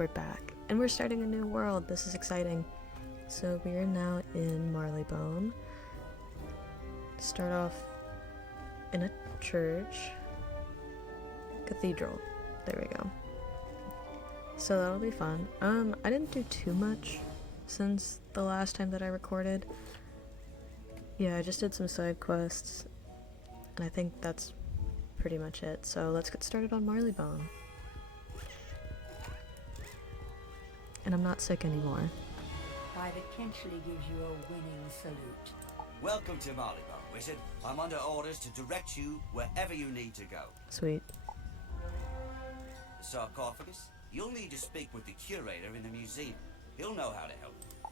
we're back, and we're starting a new world. This is exciting. So we are now in Marleybone. Start off in a church. Cathedral. There we go. So that'll be fun. I didn't do too much since the last time that I recorded. Yeah, I just did some side quests, and I think that's pretty much it. So let's get started on Marleybone. And I'm not sick anymore. Private Kenchley gives you a winning salute. Welcome to Marleybone, Wizard. I'm under orders to direct you wherever you need to go. Sweet. The sarcophagus? You'll need to speak with the curator in the museum. He'll know how to help you.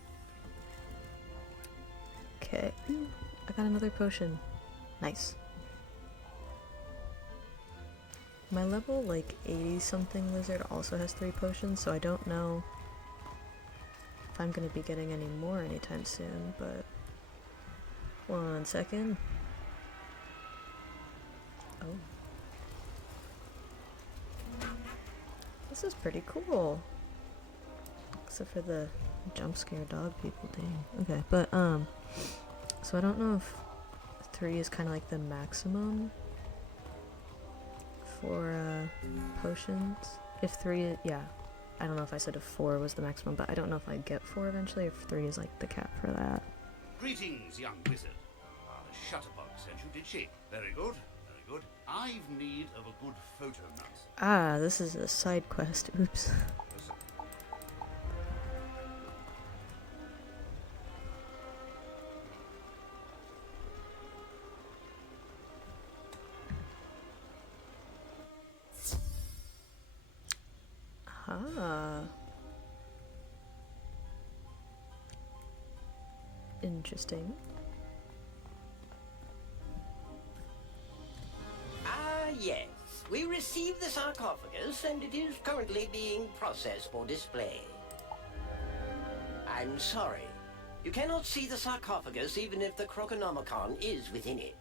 Okay. I got another potion. Nice. My level, like, 80-something wizard also has 3 potions, so I don't know if I'm gonna be getting any more anytime soon, but... One second. Oh. This is pretty cool. Except for the jump scare dog people, dang. Okay, but, so I don't know if 3 is kind of like the maximum for, potions. If 3, yeah. I don't know if I said if 4 was the maximum, but I don't know if I get 4 eventually, if 3 is like the cap for that. Greetings, young wizard. The Shutterbug sent you, did she? Very good, very good. I've need of a good photo nut. Ah, this is a side quest. Oops. Ah. Interesting. Yes. We received the sarcophagus, and it is currently being processed for display. I'm sorry. You cannot see the sarcophagus even if the Croconomicon is within it.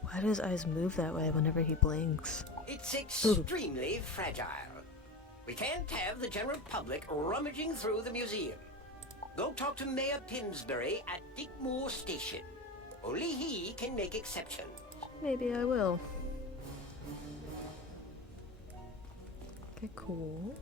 Why do his eyes move that way whenever he blinks? It's extremely fragile. We can't have the general public rummaging through the museum. Go talk to Mayor Pimsbury at Dickmore Station. Only he can make exceptions. Maybe I will. Okay, cool.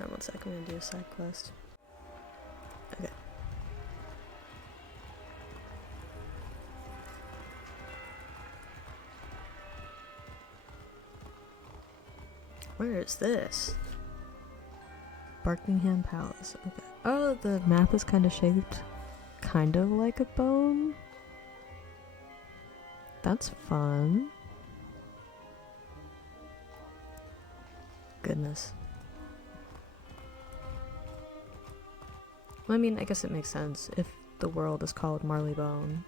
Alright, 1 second, I'm gonna do a side quest. Okay. Where is this? Buckingham Palace. Okay. Oh, the map is kind of shaped kind of like a bone. That's fun. Goodness. Well, I mean, I guess it makes sense if the world is called Marleybone.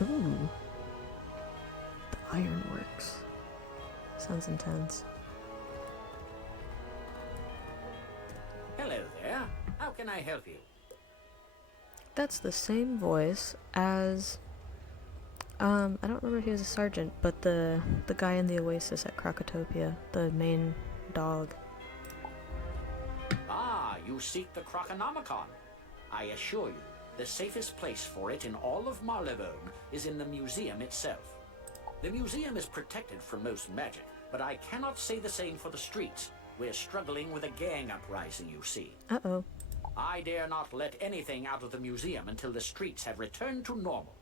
Ooh. The ironworks. Sounds intense. Hello there. How can I help you? That's the same voice as I don't remember if he was a sergeant, but the guy in the Oasis at Crocotopia, the main dog. Ah, you seek the Croconomicon. I assure you, the safest place for it in all of Marleybone is in the museum itself. The museum is protected from most magic, but I cannot say the same for the streets. We're struggling with a gang uprising, you see. Uh-oh. I dare not let anything out of the museum until the streets have returned to normal.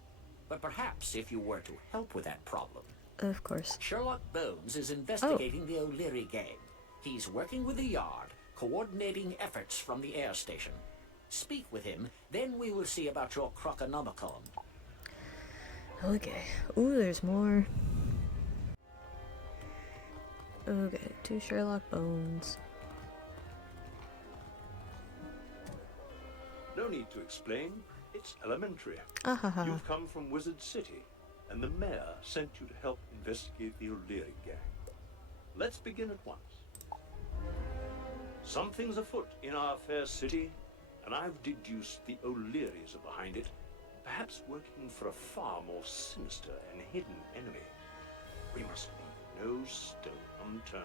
But perhaps if you were to help with that problem. Of course. Sherlock Bones is investigating the O'Leary gang. He's working with the Yard, coordinating efforts from the air station. Speak with him, then we will see about your Croconomicon. Okay. Ooh, there's more. Okay, 2 Sherlock Bones. No need to explain. It's elementary. Ahaha. You've come from Wizard City, and the mayor sent you to help investigate the O'Leary gang. Let's begin at once. Something's afoot in our fair city, and I've deduced the O'Learys are behind it, perhaps working for a far more sinister and hidden enemy. We must leave no stone unturned.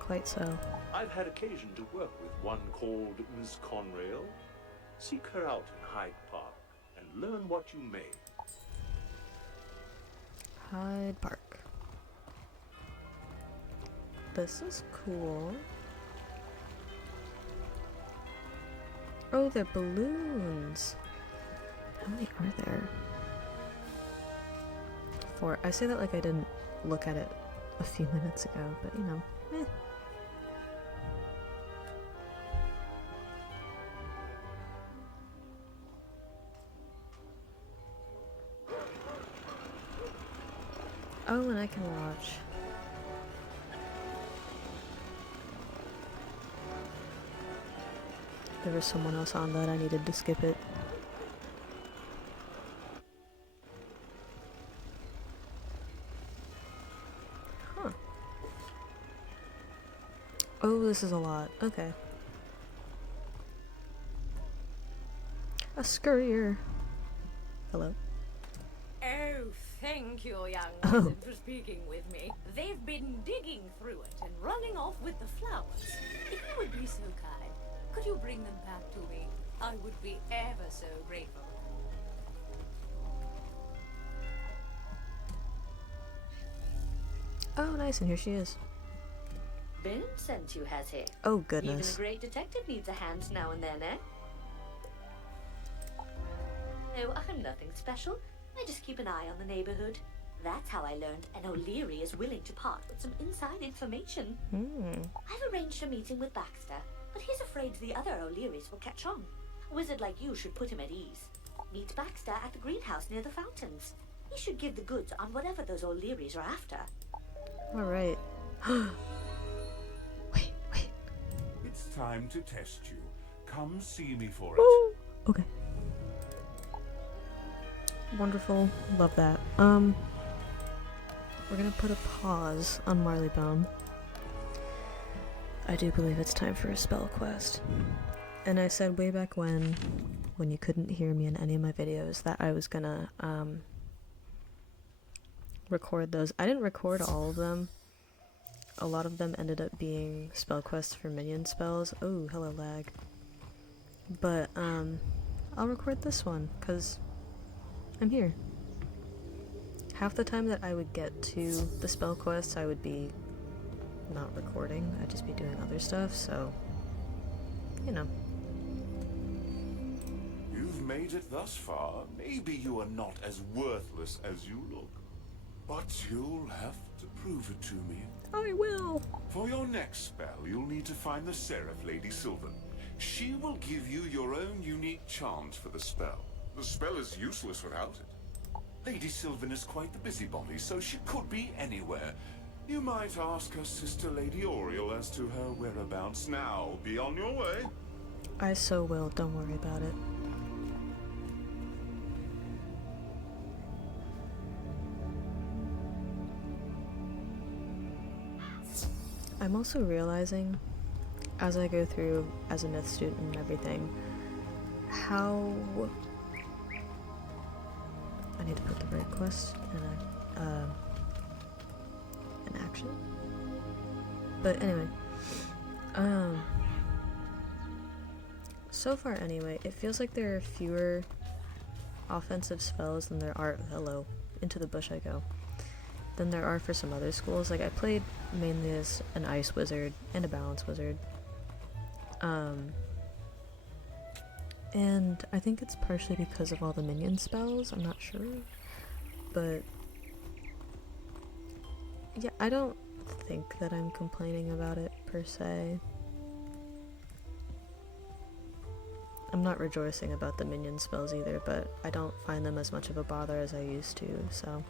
Quite so. I've had occasion to work with one called Miss Conrail. Seek her out in Hyde Park and learn what you may. Hyde Park. This is cool. Oh, they're balloons. How many are there? 4. I say that like I didn't look at it a few minutes ago, but you know, eh. Oh, and I can watch. There was someone else on that I needed to skip it. Huh. Oh, this is a lot. Okay. A scurrier. Hello. Oh, thank you, young Oh. wizard, for speaking with me. They've been digging through it and running off with the flowers. If you would be so kind, could you bring them back to me? I would be ever so grateful. Oh, nice, and here she is. Been sent you, has he? Oh, Even a goodness. great detective needs a hand now and then, eh? No, I'm nothing special. I just keep an eye on the neighborhood. That's how I learned an O'Leary is willing to part with some inside information. I've arranged a meeting with Baxter, but he's afraid the other O'Learys will catch on. A wizard like you should put him at ease. Meet Baxter at the greenhouse near the fountains. He should give the goods on whatever those O'Learys are after. Alright. Wait. It's time to test you. Come see me for it. Ooh. Okay. Wonderful. Love that. We're gonna put a pause on Marleybone. I do believe it's time for a spell quest. And I said way back when you couldn't hear me in any of my videos, that I was gonna, record those. I didn't record all of them. A lot of them ended up being spell quests for minion spells. Oh, hello lag. But, I'll record this one, because I'm here. Half the time that I would get to the spell quests, I would be not recording. I'd just be doing other stuff, so, you know. You've made it thus far. Maybe you are not as worthless as you look. But you'll have to prove it to me. I will! For your next spell, you'll need to find the Seraph Lady Sylvan. She will give you your own unique charms for the spell. The spell is useless without it. Lady Sylvan is quite the busybody, so she could be anywhere. You might ask her sister Lady Oriel as to her whereabouts. Now, be on your way. I so will, don't worry about it. I'm also realizing, as I go through as a myth student and everything, how... I need to put the right quest in action. But anyway, so far anyway, it feels like there are fewer offensive spells than there are, hello, into the bush I go, than there are for some other schools. Like, I played mainly as an ice wizard and a balance wizard. And I think it's partially because of all the minion spells, I'm not sure. But yeah, I don't think that I'm complaining about it per se. I'm not rejoicing about the minion spells either, but I don't find them as much of a bother as I used to, so.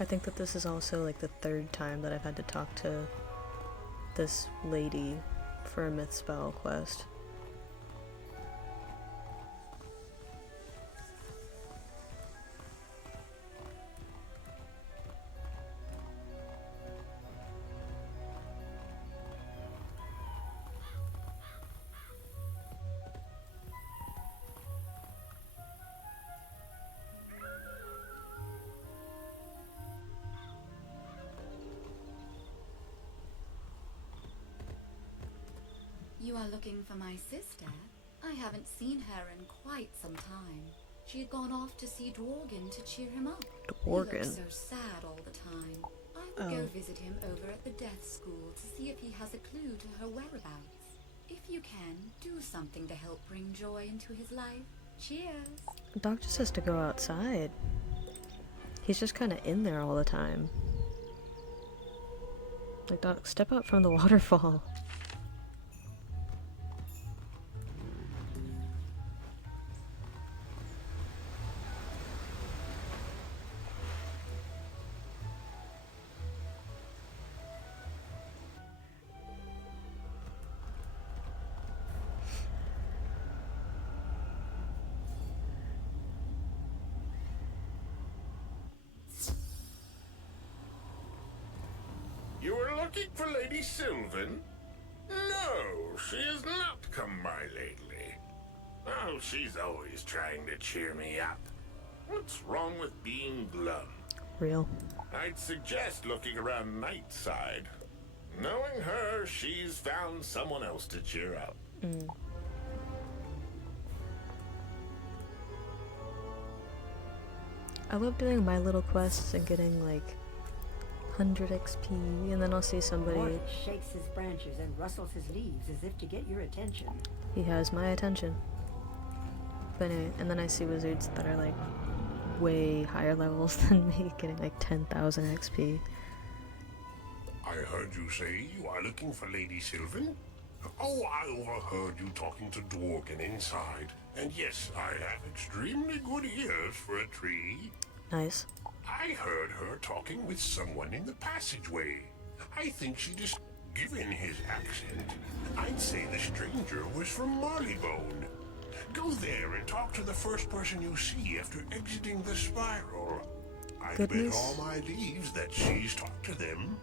I think that this is also like the third time that I've had to talk to this lady for a myth spell quest. You are looking for my sister? I haven't seen her in quite some time. She had gone off to see Dworgen to cheer him up. Dworgen? He looks so sad all the time. I will go visit him over at the death school to see if he has a clue to her whereabouts. If you can, do something to help bring joy into his life. Cheers! Doc just has to go outside. He's just kind of in there all the time. Like, Doc, step out from the waterfall. You were looking for Lady Sylvan? No, she has not come by lately. Oh, she's always trying to cheer me up. What's wrong with being glum? Real. I'd suggest looking around Nightside. Knowing her, she's found someone else to cheer up. I love doing my little quests and getting like 100 XP, and then I'll see somebody. Mortis shakes his branches and rustles his leaves as if to get your attention. He has my attention. But anyway, and then I see wizards that are like way higher levels than me, getting like 10,000 XP. I heard you say you are looking for Lady Sylvan? Oh, I overheard you talking to Dworgen inside. And yes, I have extremely good ears for a tree. Nice. I heard her talking with someone in the passageway. I think she just, given his accent, I'd say the stranger was from Marleybone. Go there and talk to the first person you see after exiting the spiral. I'd bet all my leaves that she's talked to them.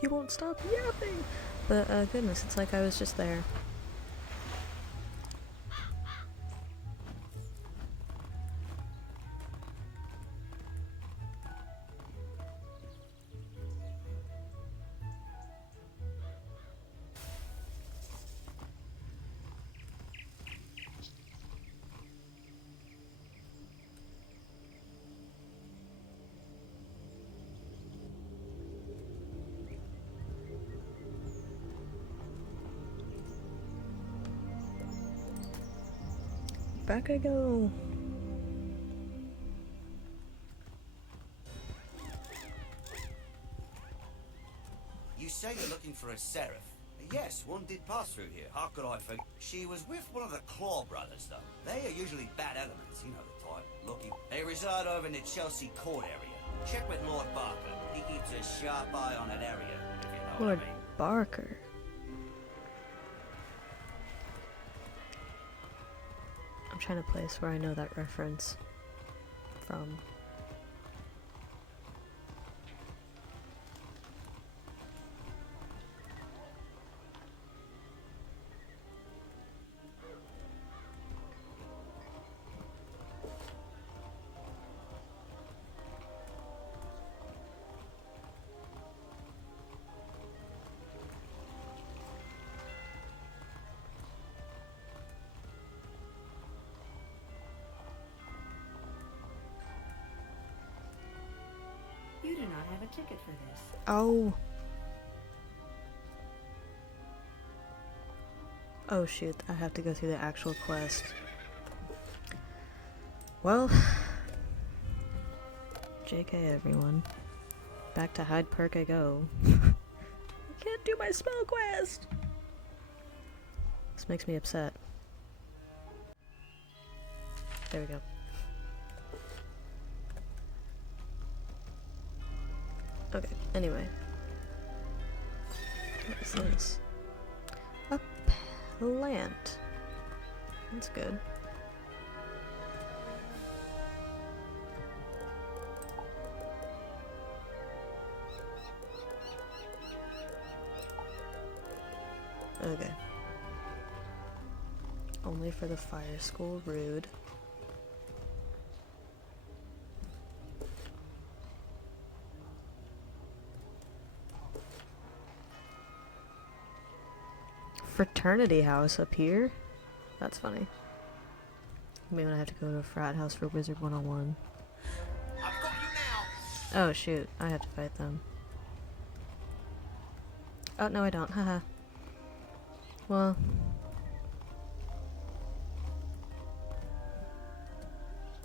He won't stop yapping! But goodness, it's like I was just there. Back I go. You say you're looking for a seraph? Yes, one did pass through here. How could I forget? She was with one of the Claw brothers, though. They are usually bad elements, you know the type. Lucky. They reside over in the Chelsea Court area. Check with Lord Barker. He keeps a sharp eye on that area, if you know Lord what I mean. Barker. I'm trying to place where I know that reference from. You do not have a ticket for this. Oh. Oh shoot, I have to go through the actual quest. Well, JK everyone. Back to Hyde Park I go. I can't do my spell quest! This makes me upset. There we go. Okay, anyway. What is this? A plant. That's good. Okay. Only for the fire school, rude. Fraternity house up here? That's funny. Maybe I have to go to a frat house for Wizard101. Oh shoot, I have to fight them. Oh no I don't, haha. Well.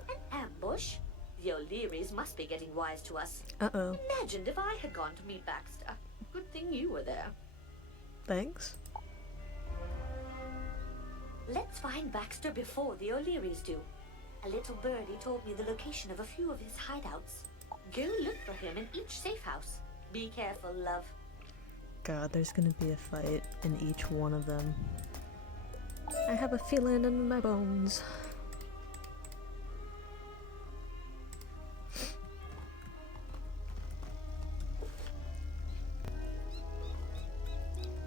An ambush? The O'Learys must be getting wise to us. Uh-oh. Imagined if I had gone to meet Baxter. Good thing you were there. Thanks. Let's find Baxter before the O'Learys do. A little birdie told me the location of a few of his hideouts. Go look for him in each safe house. Be careful, love. God, there's gonna be a fight in each one of them. I have a feeling in my bones.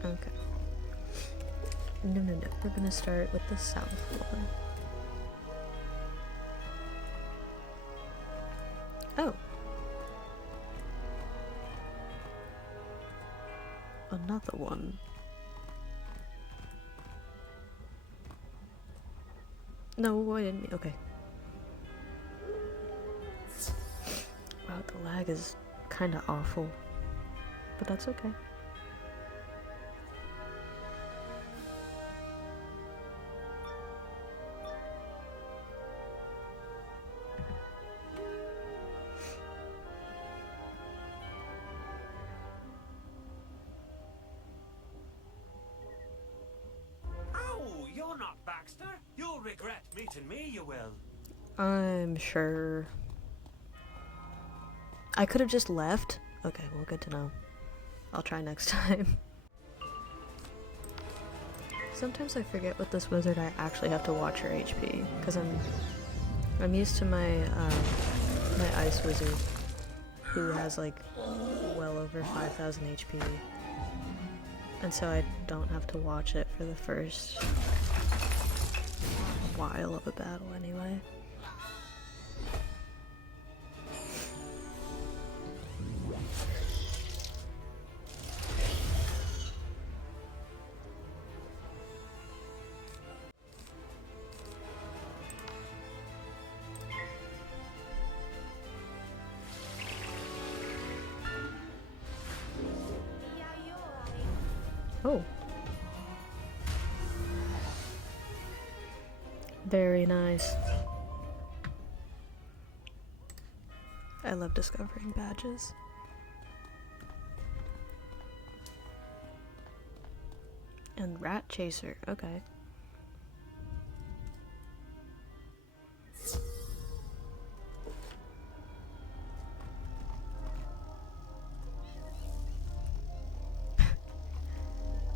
Okay. No. We're gonna start with the south floor. Oh. Another one. No, I didn't. Okay. Wow, the lag is kind of awful. But that's okay. Baxter, you'll regret meeting me, you will. I'm sure. I could have just left. Okay, well, good to know. I'll try next time. Sometimes I forget with this wizard I actually have to watch her HP, because I'm used to my my ice wizard, who has like well over 5,000 HP, and so I don't have to watch it for the first while of a battle anyway. Oh. Very nice. I love discovering badges. And rat chaser, okay.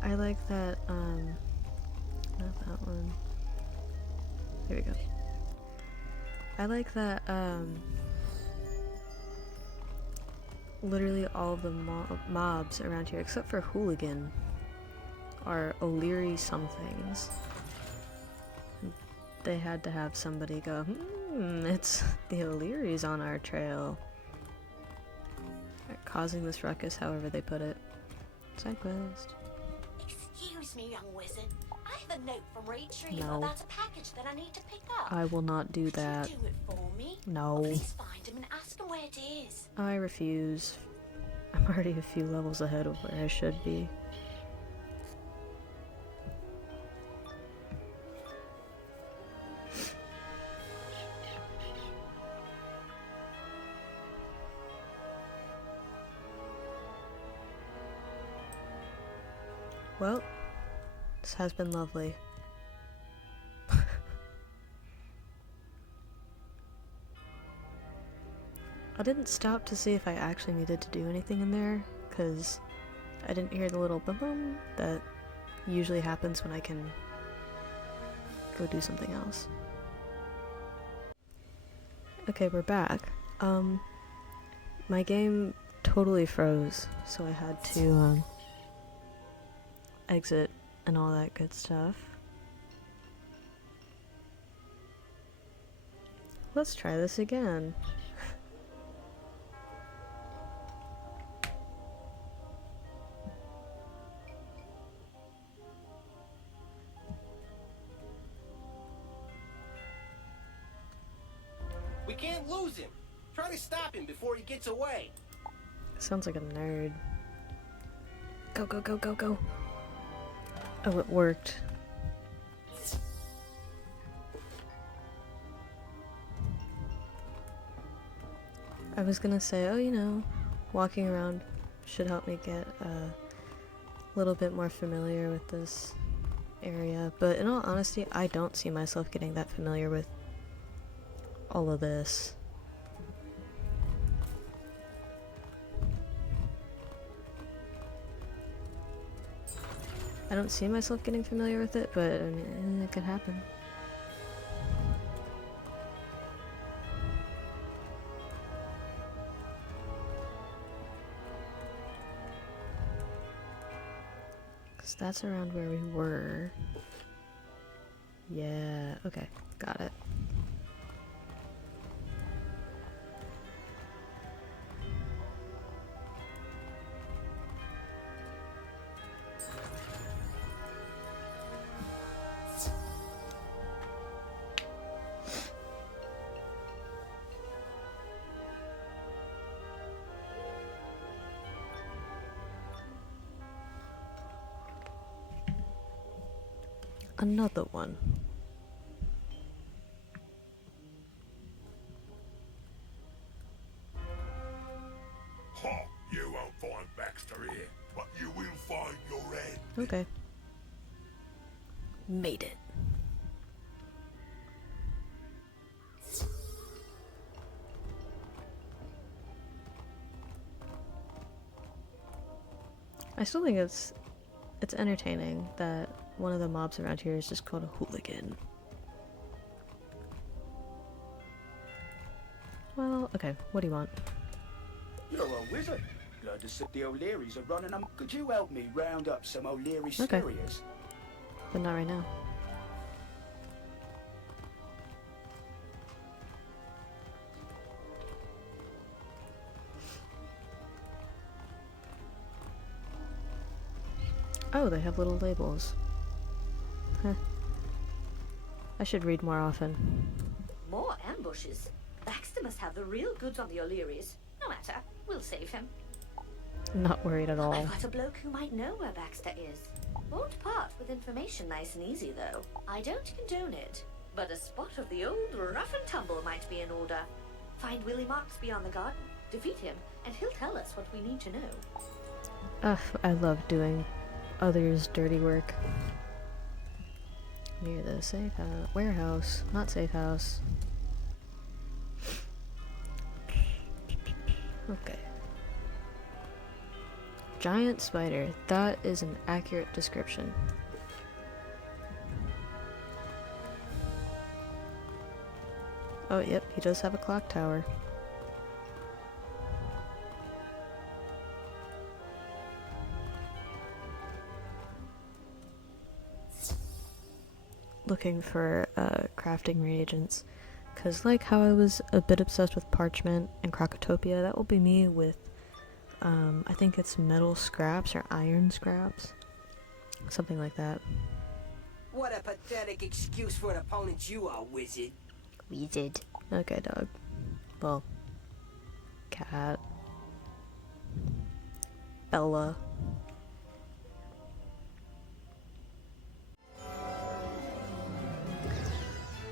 I like that, not that one. Here we go. I like that, literally all of the mobs around here, except for Hooligan, are O'Leary somethings. They had to have somebody go, it's the O'Learys on our trail. They're causing this ruckus, however they put it. Side quest. Excuse me, young wizard. I have a note from Retrieve No. about a package that I need to pick up. I will not do that. Could you do it for me? No. Please find him and ask him where it is. I refuse. I'm already a few levels ahead of where I should be. Well, this has been lovely. I didn't stop to see if I actually needed to do anything in there, because I didn't hear the little boom boom that usually happens when I can go do something else. Okay, we're back. My game totally froze, so I had to exit and all that good stuff. Let's try this again. We can't lose him. Try to stop him before he gets away. Sounds like a nerd. Go, go, go, go, go. Oh, it worked. I was gonna say, oh, you know, walking around should help me get a little bit more familiar with this area, but in all honesty, I don't see myself getting that familiar with all of this. I don't see myself getting familiar with it, but I mean, it could happen. Because that's around where we were. Yeah, okay, got it. Another one. You won't find Baxter here, but you will find your end. Okay. Made it. I still think it's entertaining that one of the mobs around here is just called a hooligan. Well, okay, what do you want? You're a wizard. Glad to see the O'Learys are running them. Could you help me round up some O'Leary Okay. terriers? But not right now. Oh, they have little labels. Huh. I should read more often. More ambushes? Baxter must have the real goods on the O'Learys. No matter, we'll save him. Not worried at all. I've got a bloke who might know where Baxter is. Won't part with information nice and easy, though. I don't condone it, but a spot of the old rough and tumble might be in order. Find Willie Marks beyond the garden, defeat him, and he'll tell us what we need to know. Ugh, I love doing others' dirty work. Near the safe house. Warehouse, not safe house. Okay. Giant spider. That is an accurate description. Oh, yep, he does have a clock tower. Looking for crafting reagents, because like how I was a bit obsessed with parchment and crocotopia, that will be me with I think it's metal scraps or iron scraps, something like that. What a pathetic excuse for an opponent you are, wizard. Wizard. Okay, dog. Well, cat. Bella.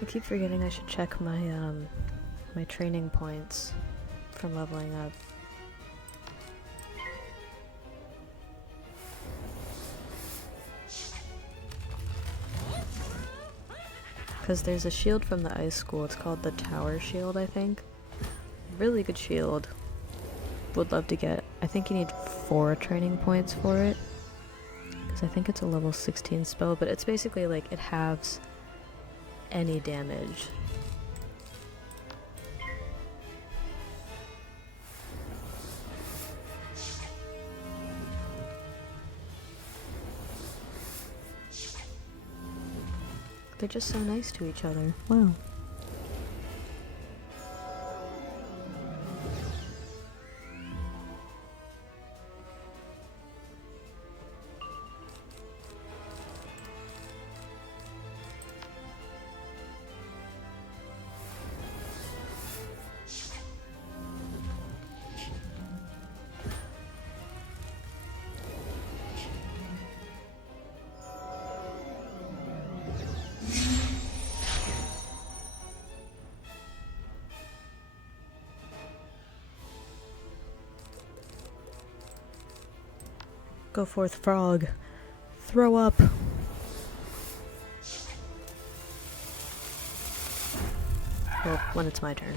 I keep forgetting I should check my my training points from leveling up. Because there's a shield from the ice school, it's called the tower shield, I think. really good shield. Would love to get, I think you need 4 training points for it. Because I think it's a level 16 spell, but it's basically like it halves any damage. They're just so nice to each other. Wow. Go forth, frog. Throw up. Well, when it's my turn.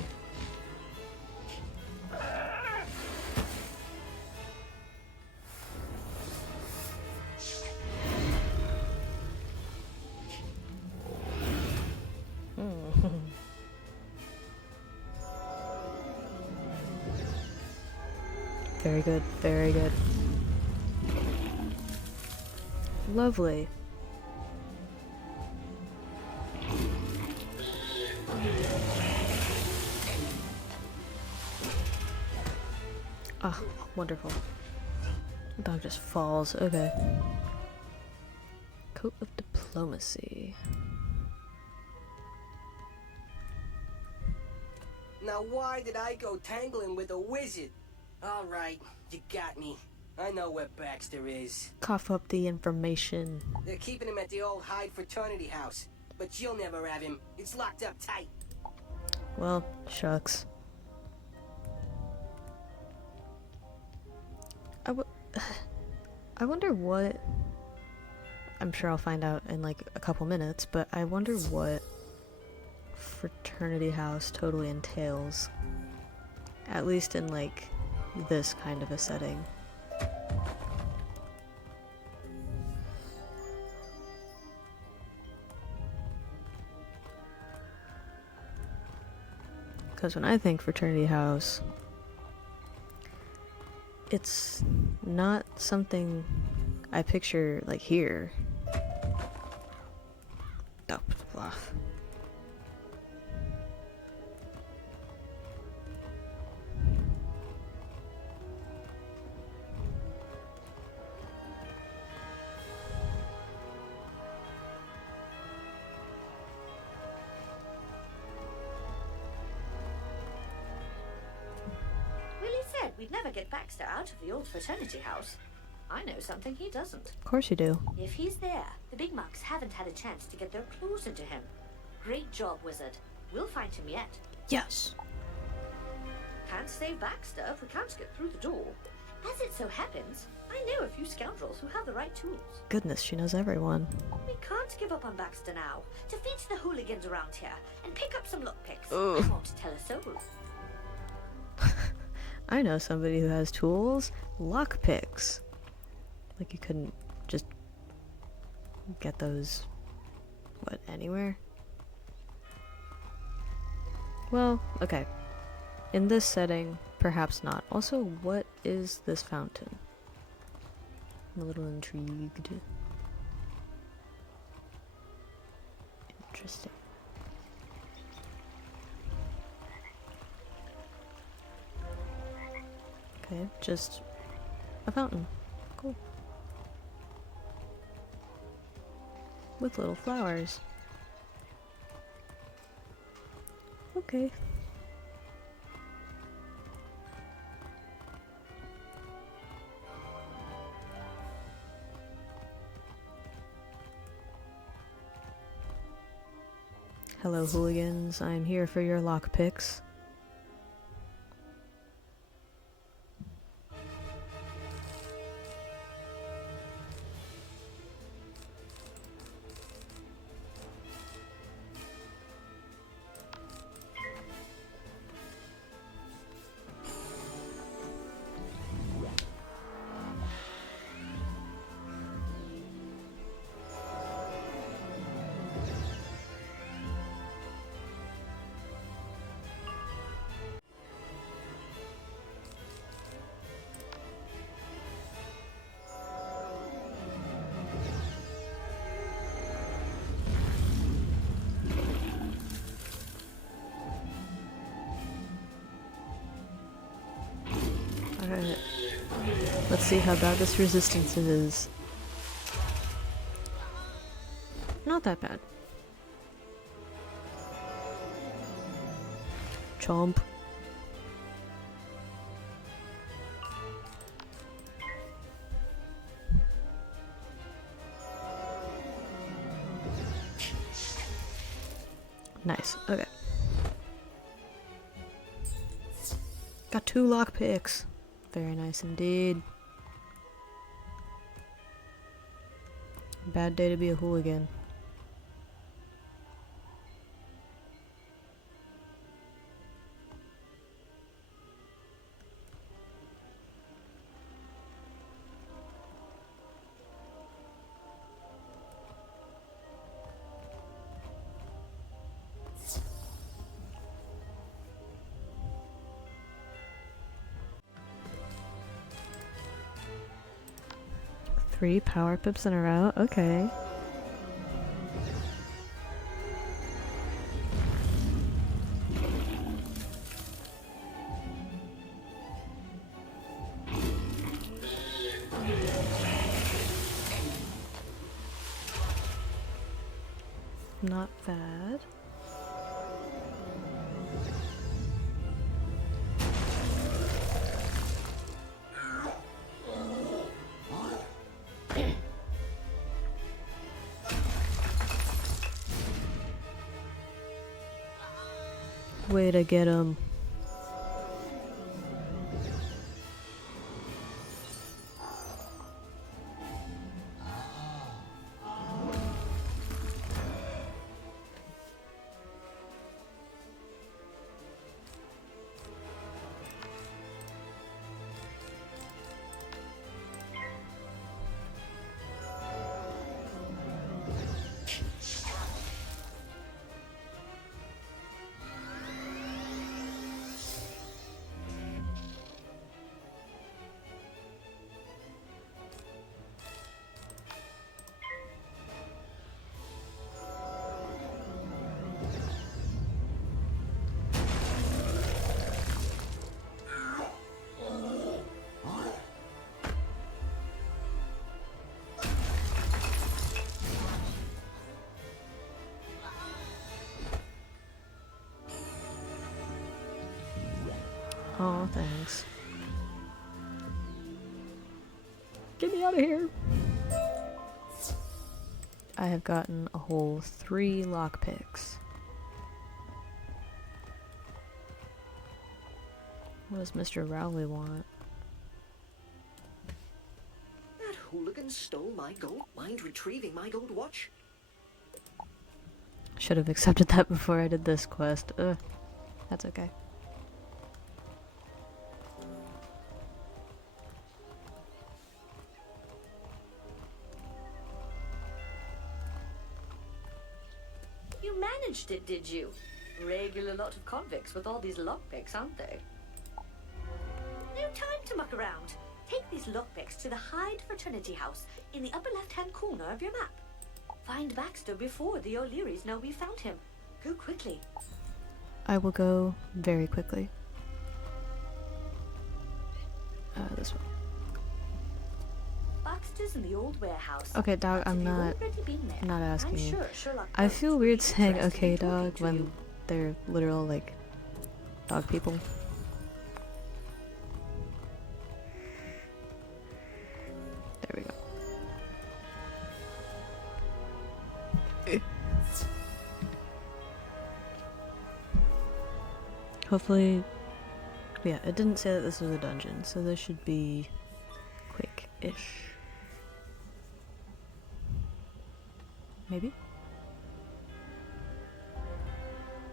Very good, very good. Lovely. Ah, wonderful. The dog just falls. Okay. Coat of diplomacy. Now why did I go tangling with a wizard? Alright, you got me. I know where Baxter is. Cough up the information. They're keeping him at the old Hyde fraternity house. But you'll never have him. It's locked up tight. Well, shucks. I wonder what... I'm sure I'll find out in like a couple minutes, but I wonder what fraternity house totally entails. At least in like this kind of a setting. Because when I think fraternity house, it's not something I picture like here. Oh, blah. We'd never get Baxter out of the old fraternity house. I know something he doesn't. Of course you do. If he's there, the big mugs haven't had a chance to get their claws into him. Great job, Wizard. We'll find him yet. Yes. Can't save Baxter if we can't get through the door. As it so happens, I know a few scoundrels who have the right tools. Goodness, she knows everyone. We can't give up on Baxter now. Defeat the hooligans around here and pick up some lockpicks. Ugh. I won't tell a soul. I know somebody who has tools. Lockpicks. Like you couldn't just get those, what, anywhere? Well, okay. In this setting, perhaps not. Also, what is this fountain? I'm a little intrigued. Interesting. Okay, just a fountain. Cool. With little flowers. Okay. Hello, hooligans. I'm here for your lockpicks. Let's see how bad this resistance is. Not that bad. Chomp. Nice, okay. Got 2 lockpicks. Very nice indeed. Bad day to be a hooligan. Three power pips in a row? Okay. Not bad. Way to get him. Oh, thanks. Get me out of here! I have gotten a whole 3 lockpicks. What does Mr. Rowley want? That hooligan stole my gold. Mind retrieving my gold watch? Should have accepted that before I did this quest. Ugh. That's okay. You managed it, did you? Regular lot of convicts with all these lockpicks, aren't they? No time to muck around. Take these lockpicks to the Hyde Fraternity House in the upper left-hand corner of your map. Find Baxter before the O'Learys know we found him. Go quickly. I will go very quickly. This way. Baxter's in the old warehouse. Okay, dog, I'm not asking you. I feel weird saying okay, dog, when they're literal, like, dog people. There we go. Hopefully, yeah, it didn't say that this was a dungeon, so this should be quick-ish. Maybe?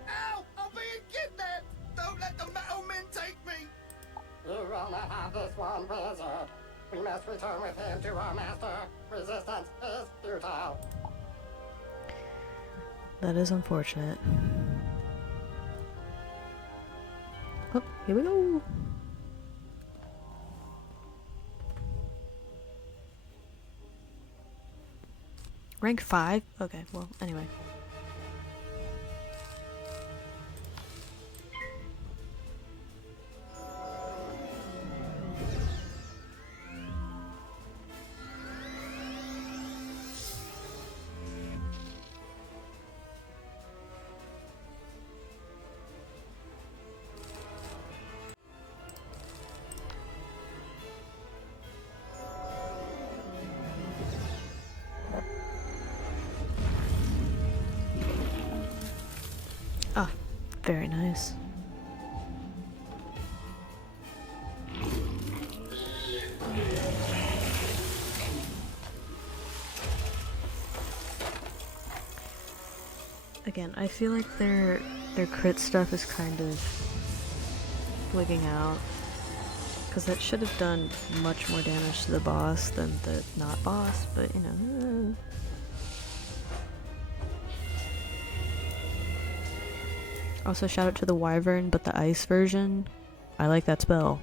Ow! I'm being kidnapped! Don't let the metal men take me! You will not have this one, Wizard. We must return with him to our master. Resistance is futile. That is unfortunate. Oh, here we go! Rank 5? Okay, well, anyway. Very nice. Again, I feel like their crit stuff is kind of wigging out, because that should have done much more damage to the boss than the not boss, but you know. Also, shout out to the Wyvern, but the ice version, I like that spell.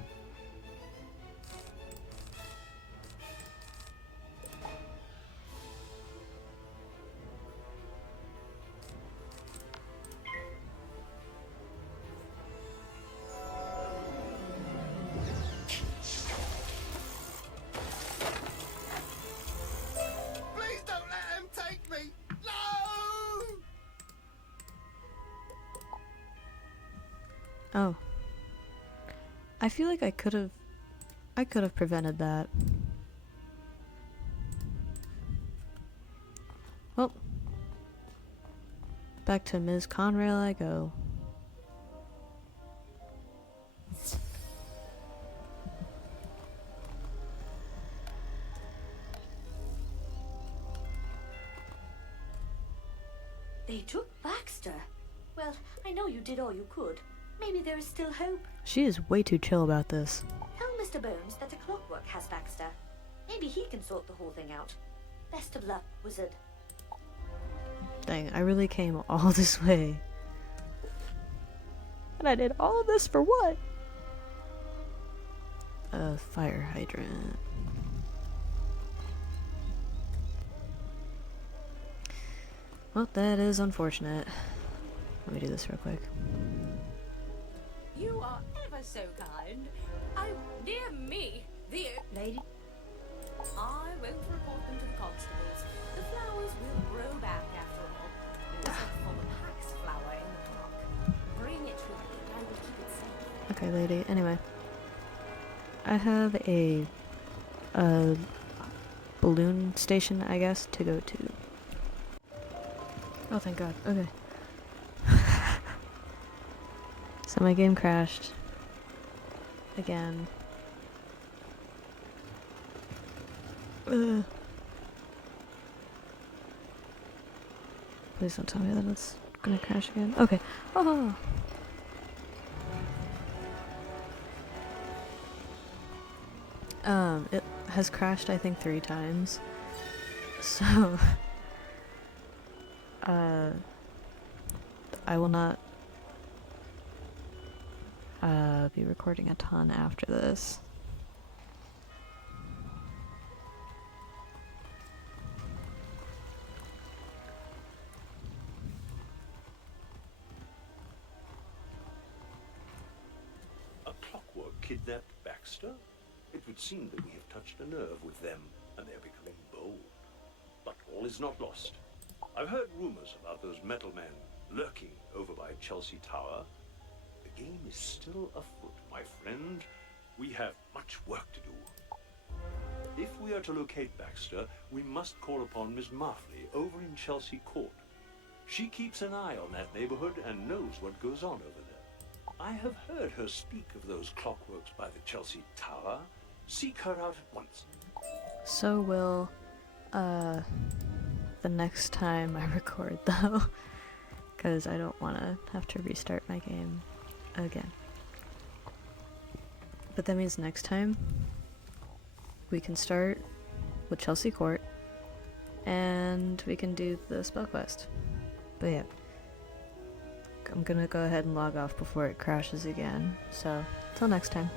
Please don't let him take me! No! Oh. I feel like I could have prevented that. Well, back to Ms. Conrail I go. They took Baxter. Well, I know you did all you could. Maybe there is still hope. She is way too chill about this. Tell Mr. Bones that the clockwork has Baxter. Maybe he can sort the whole thing out. Best of luck, Wizard. Dang, I really came all this way. And I did all of this for what? A fire hydrant. Well, that is unfortunate. Let me do this real quick. You are ever so kind. Dear me, the lady. I won't report them to the constables. The flowers will grow back after all. There's a full Pax flower in the park. Bring it to me and I will keep it safe. Okay, lady. Anyway. I have a balloon station, I guess, to go to. Oh, thank God. Okay. So my game crashed. Again. Ugh. Please don't tell me that it's gonna crash again. Okay. Oh. It has crashed, I think, 3 times. So, I will not, be recording a ton after this. A clockwork kidnapped Baxter? It would seem that we have touched a nerve with them, and they are becoming bold. But all is not lost. I've heard rumors about those metal men lurking over by Chelsea Tower. The game is still afoot, my friend. We have much work to do. If we are to locate Baxter, we must call upon Miss Marley over in Chelsea Court. She keeps an eye on that neighborhood and knows what goes on over there. I have heard her speak of those clockworks by the Chelsea Tower. Seek her out at once. So will, the next time I record, though. Because I don't want to have to restart my game again. But that means next time we can start with Chelsea Court and we can do the spell quest. But yeah, I'm gonna go ahead and log off before it crashes again. So, till next time.